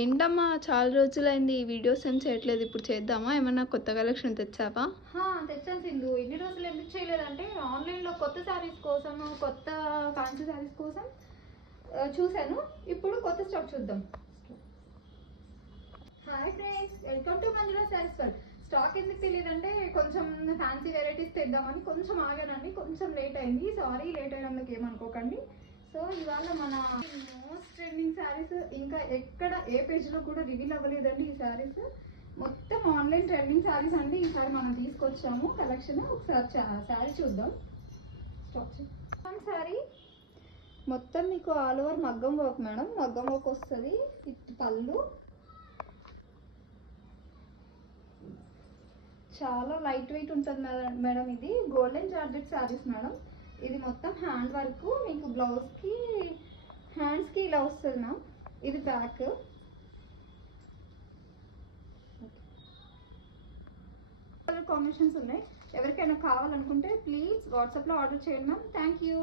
ఏంటమ్మా చాలా రోజులైంది వీడియోస్ ఏం చేయట్లేదు. ఇప్పుడు చేద్దామా? ఏమన్నా కొత్త కలెక్షన్ తెచ్చావా? తెచ్చాను సింధు. ఇన్ని రోజులు ఎందుకు చేయలేదంటే ఆన్లైన్లో కొత్త శారీస్ కోసం, కొత్త ఫ్యాన్సీ శారీస్ కోసం చూశాను. ఇప్పుడు కొత్త స్టాక్ చూద్దాం. Hi friends, welcome to Manjula saris world. Stock ఎందుకు తెలియదంటే కొంచెం ఫ్యాన్సీ వెరైటీస్ తెద్దామని కొంచెం ఆగానండి. కొంచెం లేట్ అయింది, సారీ. లేట్ అయినందుకు ఏమనుకోకండి. సో ఇవాళ మన మోస్ట్ ట్రెండింగ్ శారీస్, ఇంకా ఎక్కడ ఏ పేజ్లో కూడా రివీల్ అవ్వలేదండి ఈ శారీస్. మొత్తం ఆన్లైన్ ట్రెండింగ్ శారీస్ అండి. ఈసారి మనం తీసుకొచ్చాము కలెక్షన్. ఒకసారి శారీ చూద్దాం. శారీ మొత్తం మీకు ఆల్ ఓవర్ మగ్గం వర్క్ మేడం. మగ్గం వర్క్ వస్తుంది. విత్ పళ్ళు చాలా లైట్ వెయిట్ ఉంటుంది మేడం. ఇది గోల్డెన్ జార్జెట్ శారీస్ మేడం. ఇది మొత్తం హ్యాండ్ వర్క్. మీకు బ్లౌజ్కి హ్యాండ్స్కి ఇలా వస్తుంది మ్యామ్. ఇది బ్యాక్. కలర్ కాంబినేషన్స్ ఉన్నాయి. ఎవరికైనా కావాలనుకుంటే ప్లీజ్ వాట్సాప్లో ఆర్డర్ చేయండి మ్యామ్. Thank you.